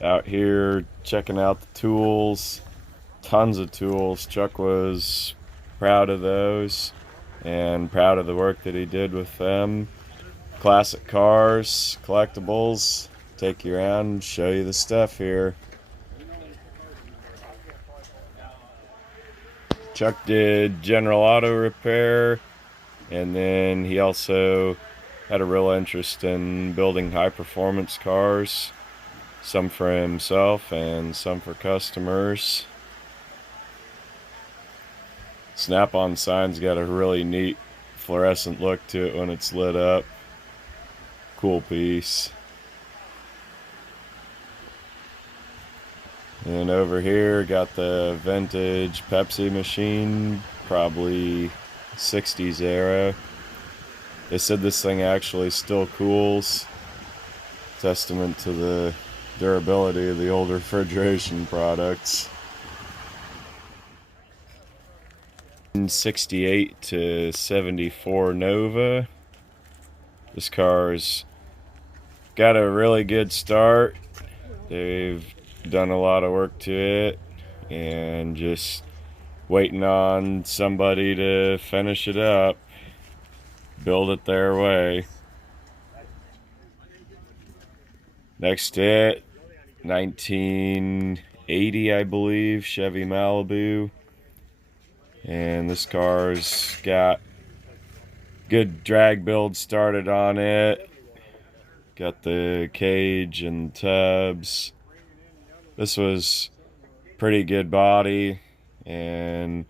Out here checking out the tools, tons of tools. Chuck was proud of those and proud of the work that he did with them. Classic cars, collectibles. Take you around, show you the stuff here. Chuck did general auto repair, and then he also had a real interest in building high performance cars, some for himself and some for customers. Snap-on sign's got a really neat fluorescent look to it when it's lit up. Cool piece. And over here got the vintage Pepsi machine, probably 60s era. They said this thing actually still cools. Testament to the durability of the old refrigeration products. In 68 to 74 Nova. This car's got a really good start. They've done a lot of work to it and just waiting on somebody to finish it up, build it their way. Next to it, 1980, I believe, Chevy Malibu. And this car's got good drag build started on it. Got the cage and tubs. This was pretty good body, and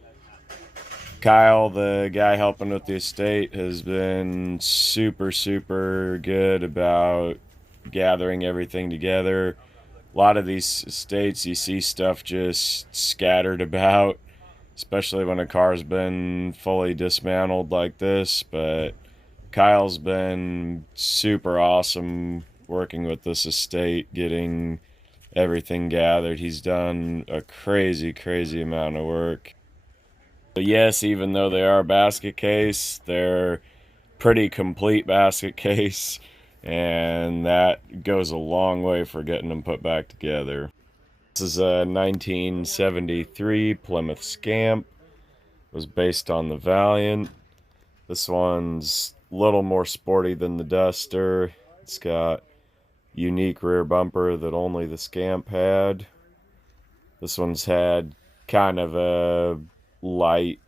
Kyle, the guy helping with the estate, has been super good about gathering everything together. A lot of these estates, you see stuff just scattered about, especially when a car's been fully dismantled like this, but Kyle's been super awesome working with this estate, getting everything gathered. He's done a crazy amount of work. But yes, even though they are basket case, they're pretty complete basket case, and that goes a long way for getting them put back together. This is a 1973 Plymouth Scamp. It was based on the Valiant. This one's a little more sporty than the Duster. It's got unique rear bumper that only the Scamp had. This one's had kind of a light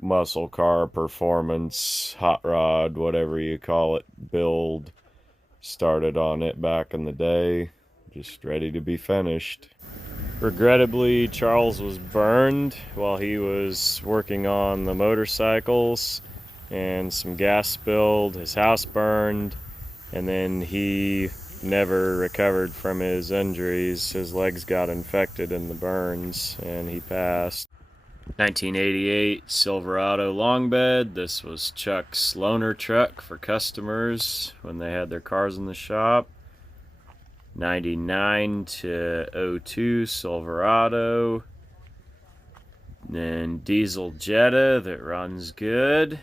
muscle car performance, hot rod, whatever you call it, build started on it back in the day. Just ready to be finished. Regrettably, Charles was burned while he was working on the motorcycles, and some gas spilled, his house burned, and then he never recovered from his injuries. His legs got infected in the burns and he passed. 1988 Silverado long bed. This was Chuck's loaner truck for customers when they had their cars in the shop. 99 to 02 Silverado. Then diesel Jetta that runs good.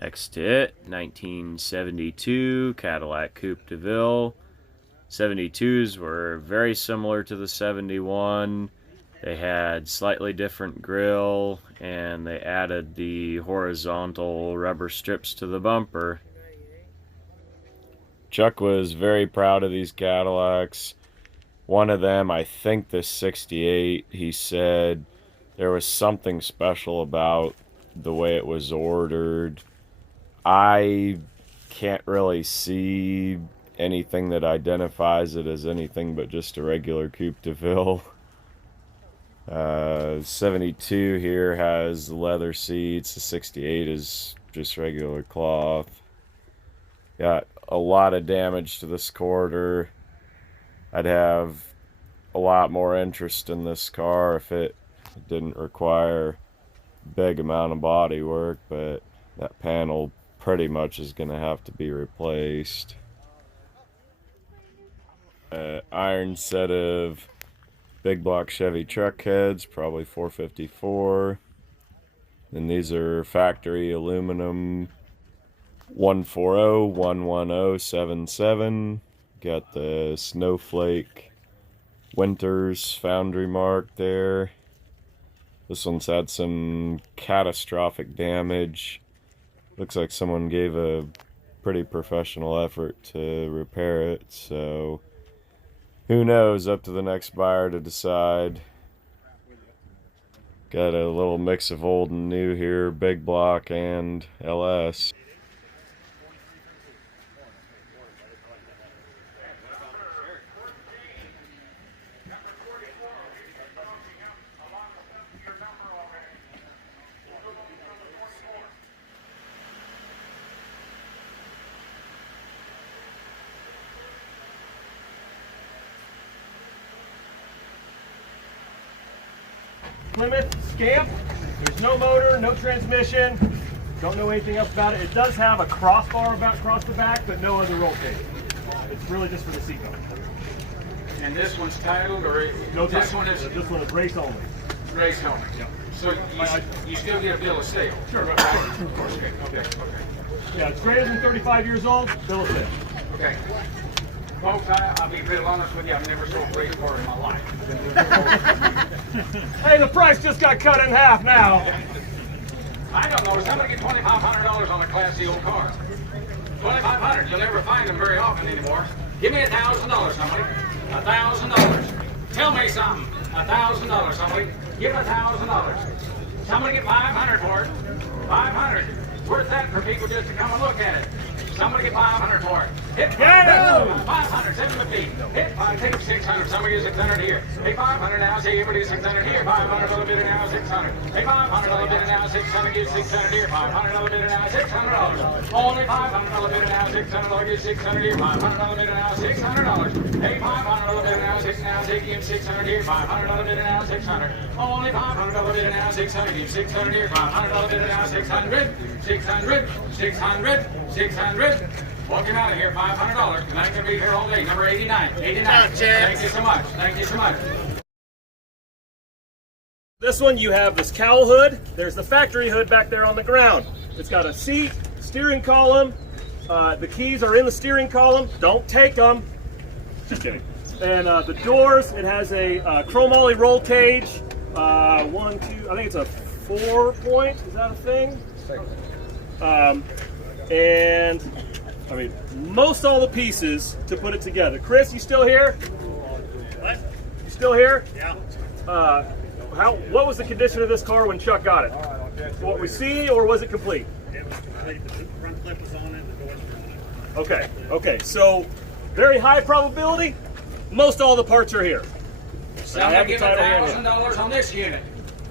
Next to it, 1972 Cadillac Coupe Deville. 72s were very similar to the 71. They had slightly different grille, and they added the horizontal rubber strips to the bumper. Chuck was very proud of these Cadillacs. One of them, I think the 68, he said there was something special about the way it was ordered. I can't really see anything that identifies it as anything but just a regular Coupe Deville. 72 here has leather seats. The 68 is just regular cloth. Got a lot of damage to this quarter. I'd have a lot more interest in this car if it didn't require a big amount of body work, but that panel pretty much is going to have to be replaced. Iron set of big block Chevy truck heads, probably 454. And these are factory aluminum 140, 11077. Got the Snowflake Winters foundry mark there. This one's had some catastrophic damage. Looks like someone gave a pretty professional effort to repair it, so who knows, up to the next buyer to decide. Got a little mix of old and new here, big block and LS. Plymouth Scamp. There's no motor, no transmission. Don't know anything else about it. It does have a crossbar across the back, but no other roll cage. It's really just for the seatbelt. And this one's titled, or No this title. This one is race only. race only? Yep. So you still get a bill of sale? Sure. Of course. Okay. Yeah, it's greater than 35 years old. Bill of sale. Okay. Folks, I'll be real honest with you. I've never sold a race car in my life. Hey, the price just got cut in half now. I don't know. Somebody get $2,500 on a Class C old car. $2,500. You'll never find them very often anymore. Give me $1,000, somebody. $1,000. Tell me something. $1,000, somebody. Give $1,000. Somebody get $500 for it. $500. Worth that for people just to come and look at it. Somebody get $500 for it. Hit $500, 750. Hit 5, take $600. Somebody get $600 here. Hey, $500 now. Say everybody $600 here. $500 bidder now, $600. Hey, $500 bidder now, $600. Get $600 here. $500 bidder now, $600. Only $500 bidder now, $600. Get $600 here. $500 bidder now, $600. Hey, $500 bidder now, $600. Take him $600 here. $500 bidder now, $600. Only $500 bidder now, $600. Give $600 here. $500 bidder now, $600. $600. Walking out of here, $500, because I'm going to be here all day. Number 89. 89. Thank you so much. Thank you so much. This one, you have this cowl hood. There's the factory hood back there on the ground. It's got a seat, steering column. The keys are in the steering column. Don't take them. Just kidding. And the doors, it has a chromoly roll cage. 1, 2, I think it's a 4-point. Is that a thing? And I mean, most all the pieces to put it together. Chris, you still here? What? You still here? Yeah. What was the condition of this car when Chuck got it? What we see, or was it complete? It was complete. The front clip was on it, the doors were on it. Okay, so very high probability, most all the parts are here. Somebody give $1,000 on this unit.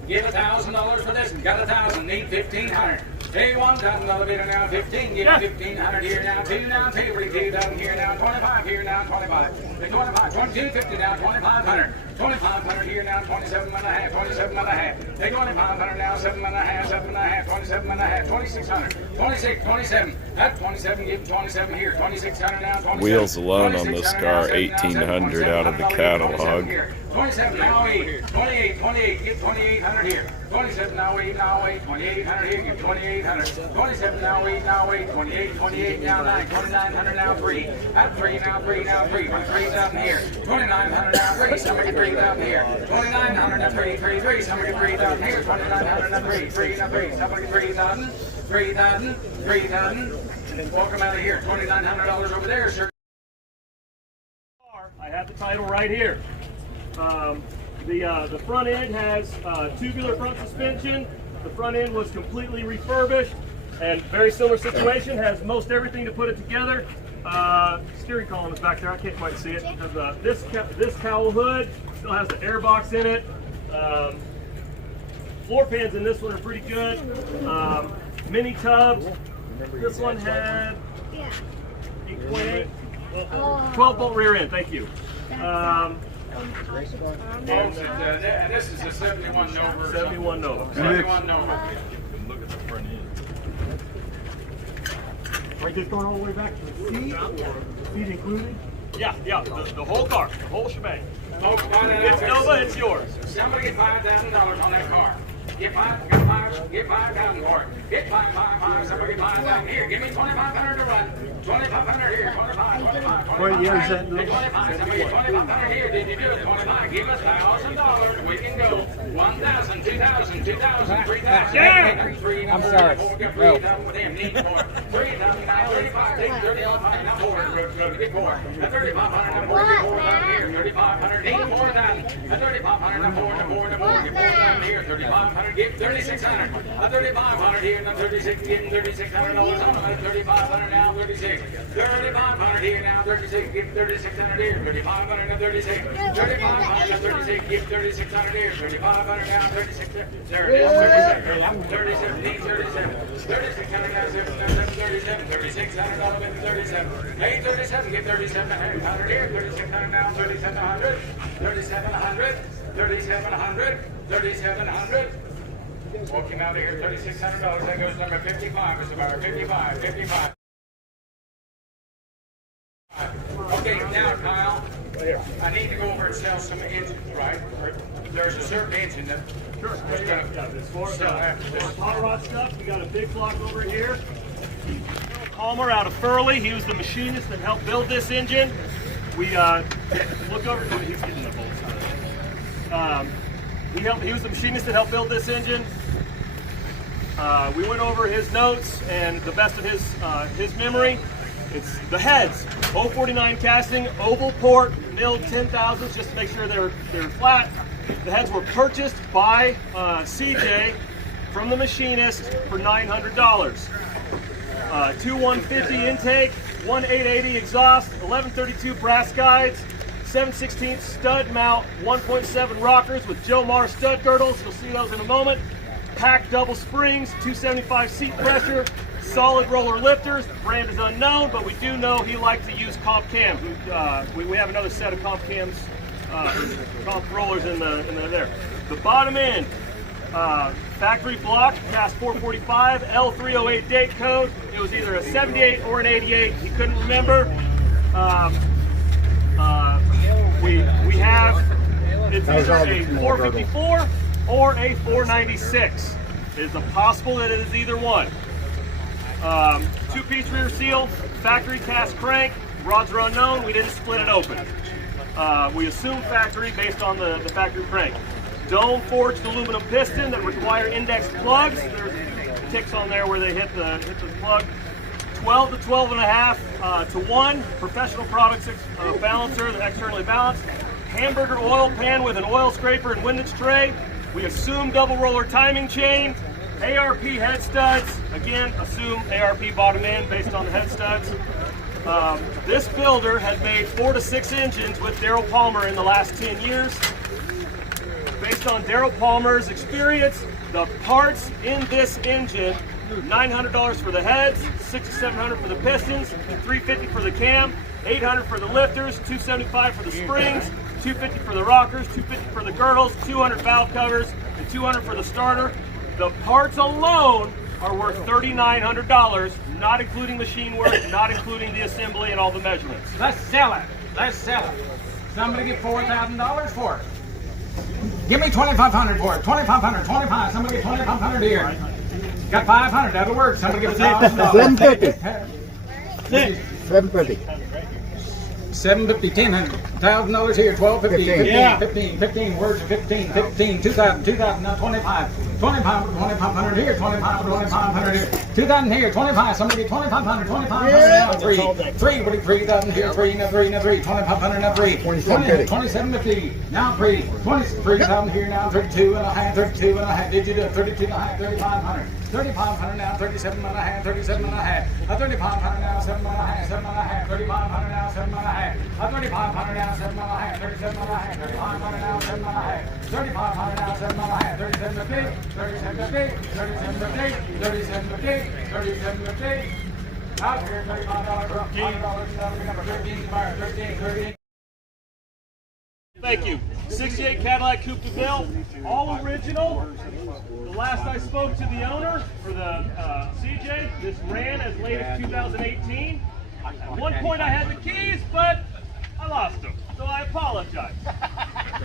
Give $1,000 for this one. Got 1,000. Need 1,500. Hey, $1,000 bidder now, 15. Give 1,500 here now, 2 now, 2, 2,000 here now, 25 here now, 25. Hey, 25, 22, 50 now, 2,500. 2,500 here now, 27 and a half, 27 and a half. Hey, 2,500 now, 7 and a half, 7 and a half, 27 and a half, 2,600, 26, 27. That's 27. Give 27 here, 2,600 now, 27. Wheels alone on this car, 1,800 out of the catalog. 27 now, 8. 28, 28. Give 2,800 here. 27 now, 8, 2,800 here. Give 2,800. 27 now, 8, 28, 28 now, 9. 2,900 now, 3. At 3 now, 3 now, 3. 3,000 here. 2,900 now, 3. Somebody get 3,000 here. 2,900 now, 3. Somebody get 3,000 here. 2,900 now, 3 now, 3. Somebody get 3,000. 3,000. Walk them out of here. $2,900 over there, sir. I have the title right here. The front end has tubular front suspension. The front end was completely refurbished, and very similar situation, has most everything to put it together. Steering column is back there. I can't quite see it. It has this cowl hood, still has the air box in it. Floor pans in this one are pretty good. Mini tubs. This one had 8.8. 12-bolt rear end. Thank you. And this is a 71 Nova. 71 Nova. 71 Nova. Look at the front end. Are you just going all the way back to the seat? Seat included? Yeah, the whole car, the whole shebang. Folks, buy that It's out there. Nova, it's yours. Somebody get $5,000 on that car. Get 5,000 for it. Get 5. Somebody get 5,000 here. Give me 2,500 to run. 2,500 here. 25. What year is that? 25. Somebody get 2,500 here. Did you do it? 25. Give us $1,000. We can go. 1,000, 2,000, 2,000, 3,000. Yeah. 3,000. I'm sorry. 3,000 with them. Need 4. 3,000 now. 35. Take 35 now. 4. Get 4. 3,500 now. 4. Get 4,000 here. 3,500. Need 4,000. 3,500 now. 4. Get 4,000 here. 3,500. Give 3,600. 3,500 here. Now 36. Give $3,600 on it. 3,500 now. 36. 3,500 here now. 36. Give 3,600 here. 3,500 now. 36. 3,500 now. 36. Give 3,600 here. 3,500 now. 36. There it is. 37. 37. Need 37. 3,600 now. 37. 3,600 all of it. 37. 837. Give 3,700 here. 3,600 now. 3,700. 3,700. 3,700. 3,700. Walking out of here, $3,600. That goes number 55. Mr. Bauer, 55, 55. Okay, now, Kyle, I need to go over and sell some engines, right? There's a certain engine that This for hot rod stuff. We got a big block over here. Palmer out of Furley. He was the machinist that helped build this engine. We look over. He's getting the bolts. He was the machinist that helped build this engine. We went over his notes and the best of his memory. It's the heads, 049 casting, oval port, milled 10,000s just to make sure they're flat. The heads were purchased by CJ from the machinist for $900. 2 150 intake, 1 880 exhaust, 1132 brass guides, 7/16 stud mount, 1.7 rockers with Joe Marr stud girdles. You'll see those in a moment. Packed double springs, 275 seat pressure, solid roller lifters. The brand is unknown, but we do know he likes to use comp cams. We have another set of comp cams, comp rollers in there. The bottom end, factory block, cast 445, L308 date code. It was either a 78 or an 88. He couldn't remember. We have it's either a 454 or a 496. It's possible that it is either one. 2-piece rear seal, factory cast crank. Rods are unknown. We didn't split it open. We assume factory based on the factory crank. Dome forged aluminum piston that require index plugs. There's ticks on there where they hit the plug. 12 to 12.5 to 1. Professional products balancer, the externally balanced. Hamburger oil pan with an oil scraper and windage tray. We assume double roller timing chain. ARP head studs. Again, assume ARP bottom end based on the head studs. This builder has made 4 to 6 engines with Daryl Palmer in the last 10 years. Based on Daryl Palmer's experience, the parts in this engine, $900 for the heads, $600 to $700 for the pistons, $350 for the cam, $800 for the lifters, $275 for the springs, $250 for the rockers, $250 for the girdles, $200 valve covers, and $200 for the starter. The parts alone are worth $3,900, not including machine work, not including the assembly and all the measurements. Let's sell it. Let's sell it. Somebody get $4,000 for it. Give me $2,500 for it. $2,500, $25. Somebody get $2,500 here. Got $500. That'll work. Somebody get $1,000. $750. $750. $750, $1,000 here, $1,250, 15, words 15, 2,000, now 25, 2,500 here, 2,500 here, 2,000 here, 25, somebody 2,500, 2,500 now, 3,000 here, 3, now 2,500 now 3, 2,750, now 3,000 here now, 32 and a half, did you do 32 and a half, 3,500. 3,500 now, 37 and a half, 37 and a half. 3,500 now, 7 and a half, 7 and a half. 3,500 now, 7 and a half. 3,500 now, 7 and a half, 37 and a half. 3,500 now, 7 and a half. 3,500 now, 7 and a half. 37.50, 37.50, 37.50, 37.50. Out here, $35, $5, number 13, fire, 13. Thank you. 68 Cadillac Coupe Deville, all original. The last I spoke to the owner for the CJ, this ran as late as 2018. At one point I had the keys, but I lost them, so I apologize.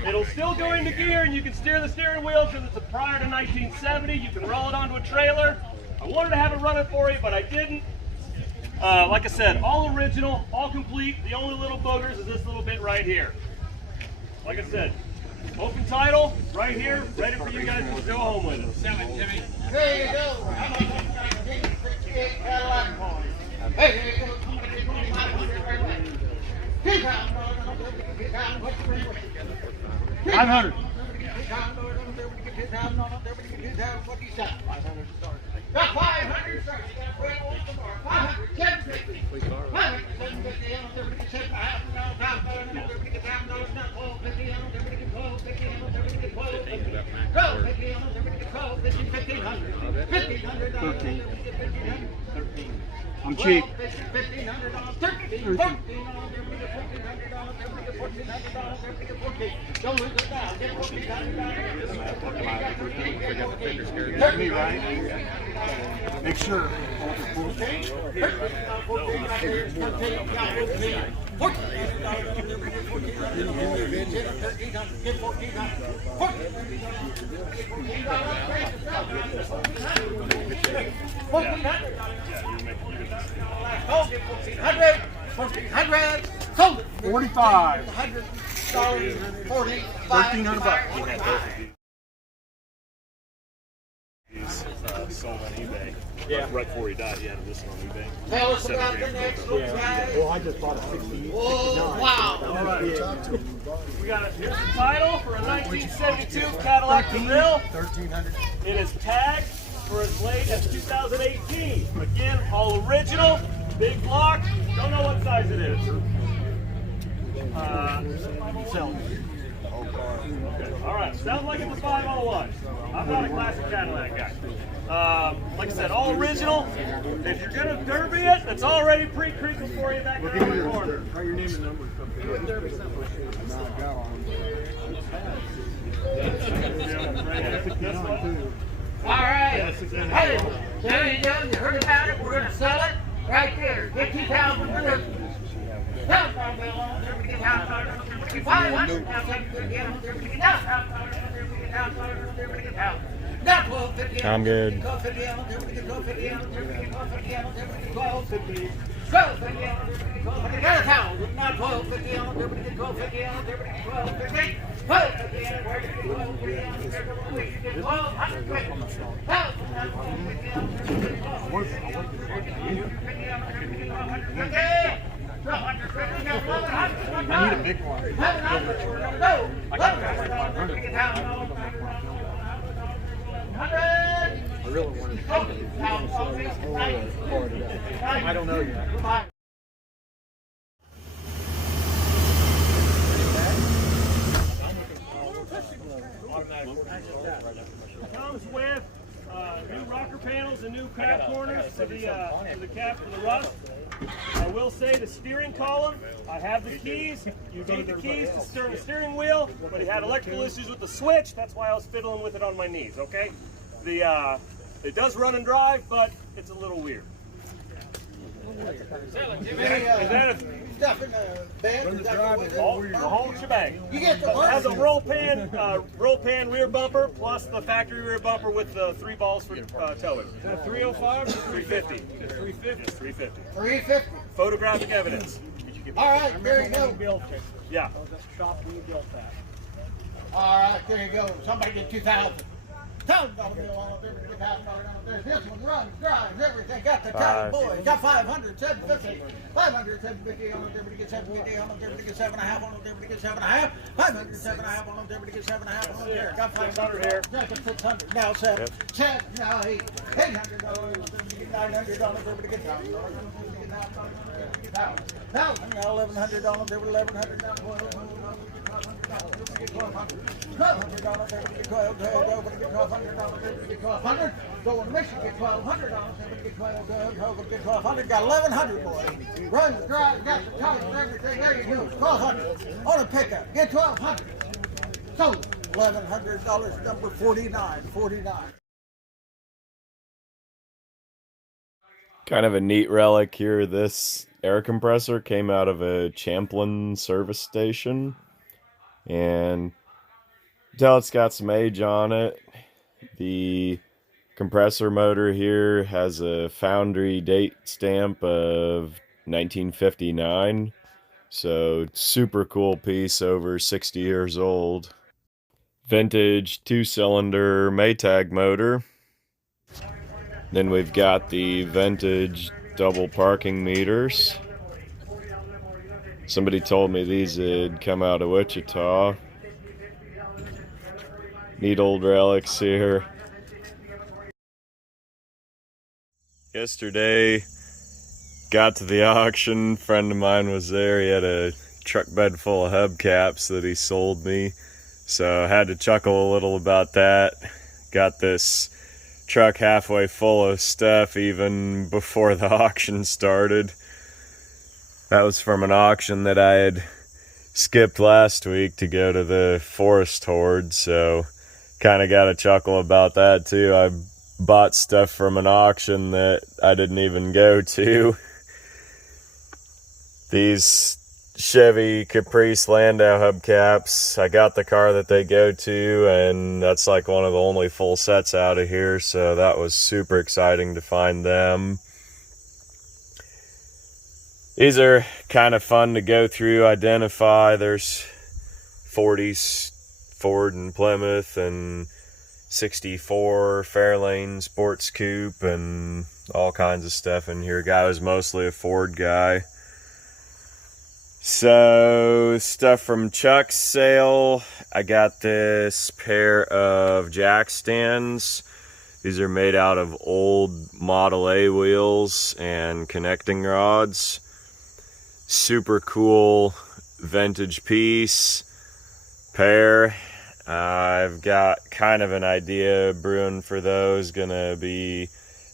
It'll still go into gear, and you can steer the steering wheel because it's a prior to 1970. You can roll it onto a trailer. I wanted to have it running for you, but I didn't. Like I said, all original, all complete. The only little boogers is this little bit right here. Like I said, open title, right here, ready for you guys to go home with it. Sell it, Jimmy. There you go. How much on 1968 Cadillac Coupe? Hey, there you go. Somebody get 2,500 right away. $2,000. 500. Got 500, sir. You got to bring on some more. 500, 750. 500, 750. I'm going to get $7.5. I'm going to get $12.50. Not 1250. I'm going to get 1250. I'm going to get 1250. 1250. I'm going to get 1250. 1500. 1500. 13. 13. I'm cheap. $1,500. 13. 14. Don't lose it now. Get $14. Me, right? Make sure. $1,400. Sold it. 45. $100. $1,300. He's sold on eBay. Yeah. Right before he died, he had it listed on eBay. Tell us about the next one, guys. Well, I just bought a 60. Oh, wow. All right. We got here's the title for a 1972 Cadillac Coupe Deville. 1,300. It is tagged for as late as 2018. Again, all original, big block. Don't know what size it is. Sell. Okay. All right, sounds like it's a 501. I'm not a classic Cadillac guy. Like I said, all original. If you're gonna derby it, it's already pre-creaking for you back there in the corner. Write your name and number. All right. Hey, there you go. You heard about it. We're going to sell it right there. Get 2,000 for this. I'm good. I need a big one. I really want to. I don't know yet. Comes with new rocker panels and new cab corners for the cap for the rust. I will say the steering column, I have the keys. You need the keys to steer the steering wheel, but he had electrical issues with the switch. That's why I was fiddling with it on my knees, okay? It does run and drive, but it's a little weird. Is that a, Stuff in the bed. the whole shebang? You get the It has a roll pan rear bumper plus the factory rear bumper with the 3 balls for towing. Is that a 305 or 350? 350. 350. 350. Photographic evidence. All right, there you go. Yeah. All right, there you go. Somebody get 2,000. $1,000 bill on it. This one runs, drives, everything. Got the title, boys. Got 500, 750. 500, 750 on it. Everybody gets 750 on it. Everybody gets 7.5 on it. Everybody gets 7.5. 500, 7.5 on it. Everybody gets 7.5 on it. There. Got 500 here. Got 600. Now 7. 7. Now 8. $800 on it. Everybody gets 900 on it. Everybody gets $1,000 on it. $1,000. Now $1,100 on it. Everybody $1,100 down. $1,200. Going to Michigan, get $1,200. Get $1,200. Got $1,100, boy. Runs, drives, got the tires, everything. There you go. $1,200 on a pickup. Get $1,200. So $1,100. Number 49. Kind of a neat relic here. This air compressor came out of a Champlin service station, and tell it's got some age on it. The compressor motor here has a foundry date stamp of 1959, so super cool piece, over 60 years old. Vintage 2-cylinder Maytag motor. Then we've got the vintage double parking meters. Somebody told me these had come out of Wichita. Neat old relics here. Yesterday, got to the auction. Friend of mine was there. He had a truck bed full of hubcaps that he sold me, so I had to chuckle a little about that. Got this truck halfway full of stuff even before the auction started. That was from an auction that I had skipped last week to go to the forest horde, so kind of got a chuckle about that too. I bought stuff from an auction that I didn't even go to. These Chevy Caprice Landau hubcaps, I got the car that they go to, and that's like one of the only full sets out of here, so that was super exciting to find them. These are kind of fun to go through, identify. There's 40s Ford and Plymouth, and 64 Fairlane Sports Coupe, and all kinds of stuff in here. Guy was mostly a Ford guy. So, stuff from Chuck's sale. I got this pair of jack stands. These are made out of old Model A wheels and connecting rods. Super cool vintage piece. Pair. I've got kind of an idea brewing for those. Gonna be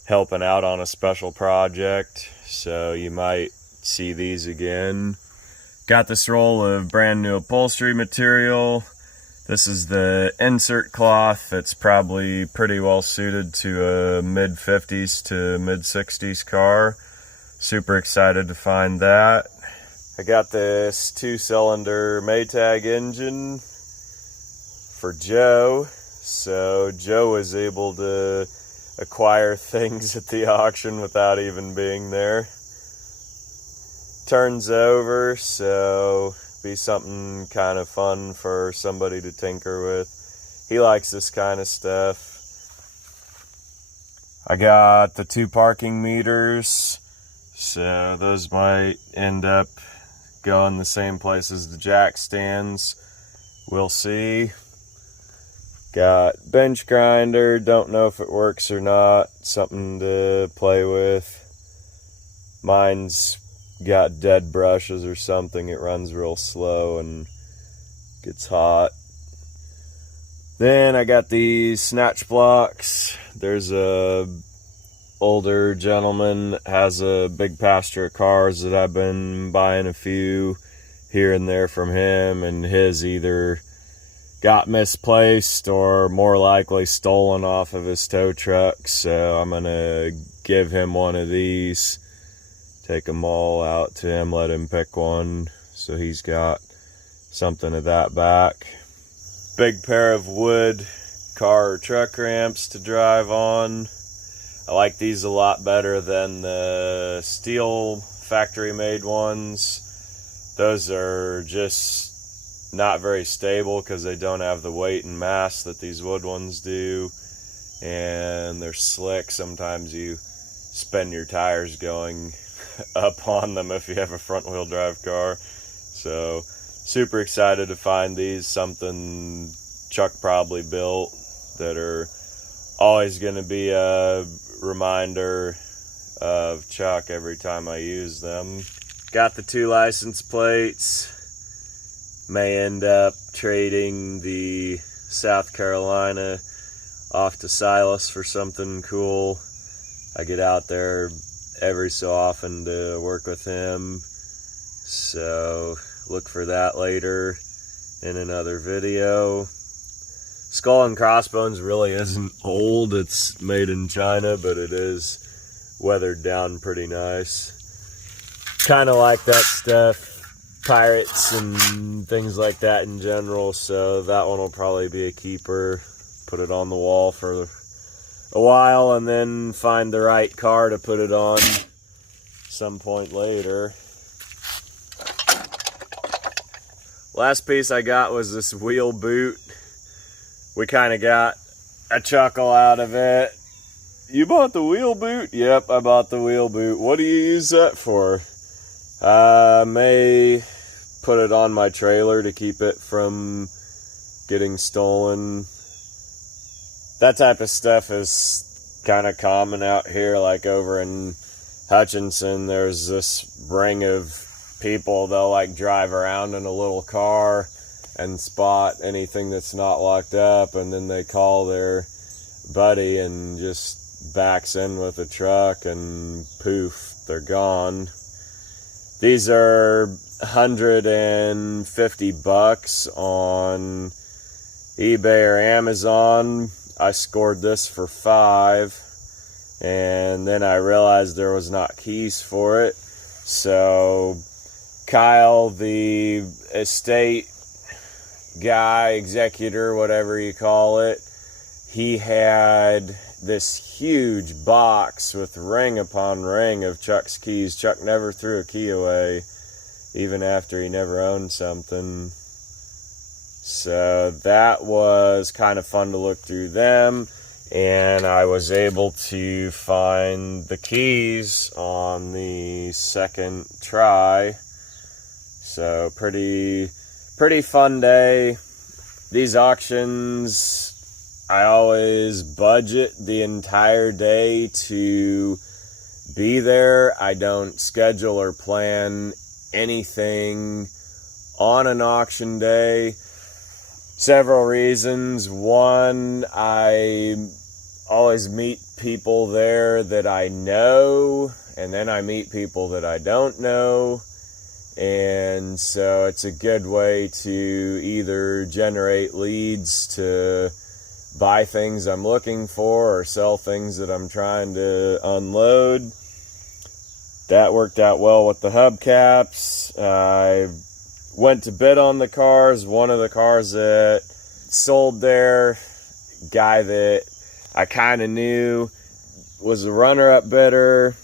helping out on a special project, so you might see these again. Got this roll of brand new upholstery material. This is the insert cloth. It's probably pretty well suited to a mid-50s to mid-60s car. Super excited to find that. I got this 2-cylinder Maytag engine for Joe. So Joe was able to acquire things at the auction without even being there. Turns over, so be something kind of fun for somebody to tinker with. He likes this kind of stuff. I got the 2 parking meters, so those might end up going the same place as the jack stands. We'll see. Got bench grinder, don't know if it works or not. Something to play with. Mine's got dead brushes or something. It runs real slow and gets hot. Then I got these snatch blocks. There's a older gentleman that has a big pasture of cars that I've been buying a few here and there from him, and his either got misplaced or more likely stolen off of his tow truck, so I'm gonna give him one of these. Take them all out to him, let him pick one, so he's got something of that back. Big pair of wood car or truck ramps to drive on. I like these a lot better than the steel factory made ones. Those are just not very stable because they don't have the weight and mass that these wood ones do, and they're slick. Sometimes you spin your tires going up on them if you have a front wheel drive car. So super excited to find these. Something Chuck probably built, that are always going to be a reminder of Chuck every time I use them. Got the 2 license plates. May end up trading the South Carolina off to Silas for something cool. I get out there every so often to work with him, so look for that later in another video. Skull and Crossbones really isn't old. It's made in China, but it is weathered down pretty nice. kind of like that stuff, pirates and things like that in general, so that one will probably be a keeper. Put it on the wall for a while and then find the right car to put it on some point later. Last piece I got was this wheel boot. We kind of got a chuckle out of it. You bought the wheel boot? Yep, I bought the wheel boot. What do you use that for? I may put it on my trailer to keep it from getting stolen. That type of stuff is kind of common out here, like over in Hutchinson. There's this ring of people, they'll like drive around in a little car and spot anything that's not locked up, and then they call their buddy and just backs in with a truck and poof, they're gone. These are $150 on eBay or Amazon. I scored this for $5, and then I realized there was not keys for it. So Kyle, the estate guy, executor, whatever you call it, he had this huge box with ring upon ring of Chuck's keys. Chuck never threw a key away, even after he never owned something. So that was kind of fun to look through them, and I was able to find the keys on the second try. So pretty fun day. These auctions, I always budget the entire day to be there. I don't schedule or plan anything on an auction day. Several reasons. One, I always meet people there that I know, and then I meet people that I don't know. And so it's a good way to either generate leads to buy things I'm looking for or sell things that I'm trying to unload. That worked out well with the hubcaps. I went to bid on the cars. One of the cars that sold there, guy that I kind of knew, was a runner-up bidder,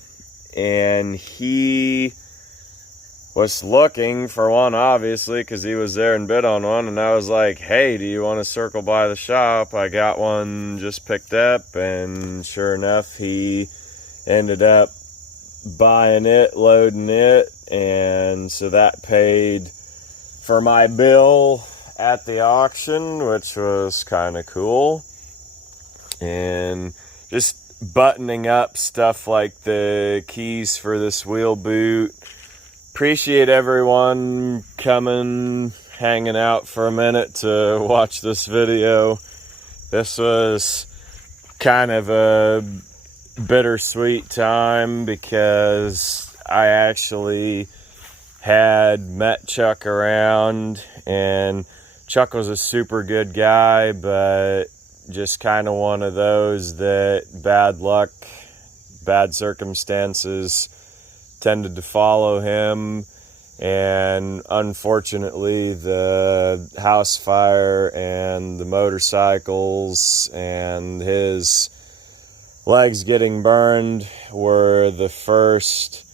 and he was looking for one, obviously, because he was there and bid on one, and I was like, hey, do you want to circle by the shop? I got one just picked up, and sure enough, he ended up buying it, loading it, and so that paid for my bill at the auction, which was kind of cool. And just buttoning up stuff like the keys for this wheel boot. Appreciate everyone coming, hanging out for a minute to watch this video. This was kind of a bittersweet time because I actually had met Chuck around, and Chuck was a super good guy, but just kind of one of those that bad luck, bad circumstances tended to follow him, and unfortunately the house fire and the motorcycles and his legs getting burned were the first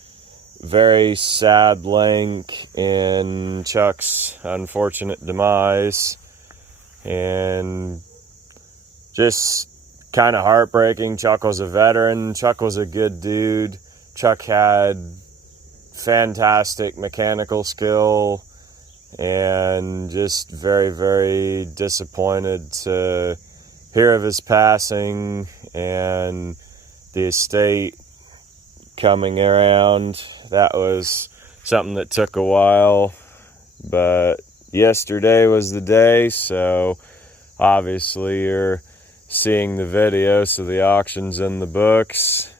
very sad link in Chuck's unfortunate demise, and just kind of heartbreaking. Chuck was a veteran. Chuck was a good dude. Chuck had fantastic mechanical skill, and just very, very disappointed to hear of his passing and the estate coming around. That was something that took a while, but yesterday was the day, so obviously you're seeing the video, so the auction's in the books,